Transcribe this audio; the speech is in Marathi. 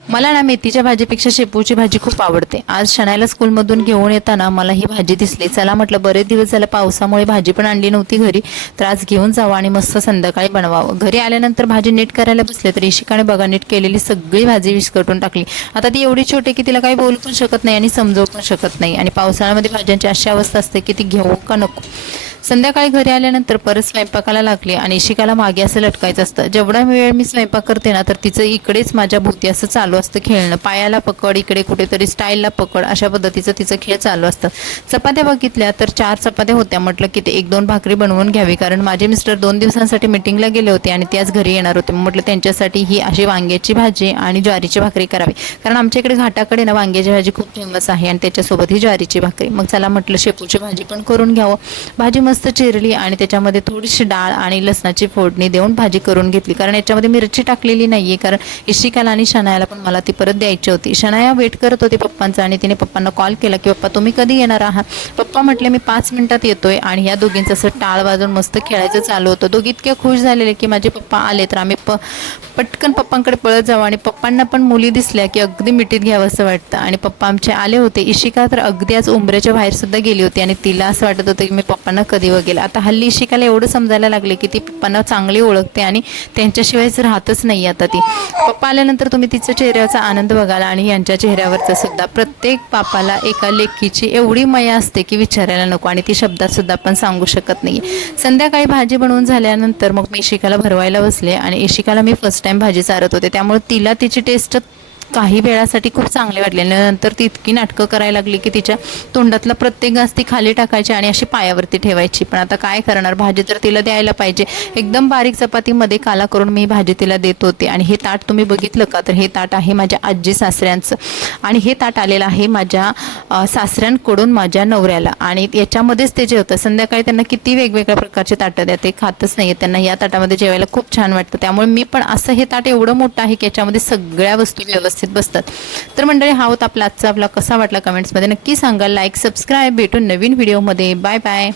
मला ना मेथीच्या भाजीपेक्षा शेपूची भाजी खूप आवडते। आज शनायला स्कूलमधून घेऊन येताना मला ही भाजी दिसली। चला म्हटलं बरेच दिवस झाले पावसामुळे भाजी पण आणली नव्हती घरी, तर आज घेऊन जावं आणि मस्त संध्याकाळी बनवावं। घरी आल्यानंतर भाजी नीट करायला बसले तर इशिकाने बघा नीट केलेली सगळी भाजी विस्कटून टाकली। आता ती एवढी छोटी की तिला काही बोलू पण शकत नाही आणि समजवू पण शकत नाही, आणि पावसाळ्यामध्ये भाज्यांची अशी अवस्था असते की ती घेऊ का नको। संध्याकाळी घरी आल्यानंतर परत स्वयंपाकाला लागले आणि इशिकाला मागे असं लटकायचं असतं। जेवढा वेळ मी स्वयंपाक करते ना तर तिचं इकडेच माझ्या भोवती असं चालू असतं खेळणं, पायाला पकड, इकडे कुठेतरी स्टाईलला पकड, अशा पद्धतीचं तिचं खेळ चालू असतं। चपात्या बघितल्या तर 4 चपात्या होत्या। म्हटलं की ते 1-2 भाकरी बनवून घ्यावी, कारण माझे मिस्टर 2 दिवसांसाठी मीटिंगला गेले होते आणि ते आज घरी येणार होते। म्हटलं त्यांच्यासाठी ही अशी वांग्याची भाजी आणि ज्वारीची भाकरी करावी, कारण आमच्या इकडे घाटाकडे ना वांग्याची भाजी खूप फेमस आहे आणि त्याच्यासोबत ही ज्वारीची भाकरी। मग चला म्हटलं शेपूची भाजी पण करून घ्यावं। भाजी मस्त चिरली आणि त्याच्यामध्ये थोडीशी डाळ आणि लसणाची फोडणी देऊन भाजी करून घेतली, कारण याच्यामध्ये मिरची टाकलेली नाहीये, कारण इशिकाला आणि शनायाला पण मला ती परत द्यायची होती। शनाया वेट करत होती पप्पांचा आणि तिने पप्पांना कॉल केला की पप्पा तुम्ही कधी येणार आहात। पप्पा म्हटले मी 5 मिनिटात येतोय, आणि या दोघींचं असं टाळ वाजून मस्त खेळायचं चालू होतं। दोघी इतक्या खुश झालेले की माझे पप्पा आले तर आम्ही पटकन पप्पांकडे पळत जावं, आणि पप्पांना पण मुली दिसल्या की अगदी मिठीत घ्यावं असं वाटतं। आणि पप्पा आमचे आले होते। इशिका तर अगदी आज उंबऱ्याच्या बाहेर सुद्धा गेली होती आणि तिला असं वाटत होतं की मी पप्पांना कधी बघेल। आता हल्ली इशिकाला एवढं समजायला लागले की ती पप्पांना चांगली ओळखते आणि त्यांच्याशिवायच राहतच नाही आता ती। पप्पा आल्यानंतर तुम्ही तिच्या चेहऱ्याचा आनंद बघाल आणि यांच्या चेहऱ्यावरचा सुद्धा। प्रत्येक बापाला एका लेकीची एवढी माया असते की विचारायला नको, आणि ती शब्दात सुद्धा आपण सांगू शकत नाही। संध्याकाळी भाजी बनवून झाल्यानंतर मग मी इशिकाला भरवायला बसले, आणि इशिकाला मी फर्स्ट टाइम भाजी चारत होते, त्यामुळे तिला तिची टेस्ट काही वेळासाठी खूप चांगले वाटले। नंतर ती इतकी नाटकं करायला लागली की तिच्या तोंडातला प्रत्येक घास ती खाली टाकायची आणि अशी पायावरती ठेवायची। पण आता काय करणार, भाजी तर तिला द्यायला पाहिजे। एकदम बारीक चपातीमध्ये काला करून मी भाजी तिला देत होते। आणि हे ताट तुम्ही बघितलं का, तर हे ताट आहे माझ्या आजी सासऱ्यांचं, आणि हे ताट आलेलं आहे माझ्या सासऱ्यांकडून माझ्या नवऱ्याला, आणि याच्यामध्येच ते जेवतं। संध्याकाळी त्यांना किती वेगवेगळ्या प्रकारचे ताटं द्या, ते खातच नाही, त्यांना या ताटामध्ये जेवायला खूप छान वाटतं। त्यामुळे मी पण असं हे ताट एवढं मोठं आहे की याच्यामध्ये सगळ्या वस्तू व्यवस्थित बसतात। तर मंडळी हा होता आपला आजचा आपला, कसा वाटला कमेंट्समध्ये नक्की सांगा। लाईक सबस्क्राईब, भेटून नवीन व्हिडिओमध्ये, बाय बाय।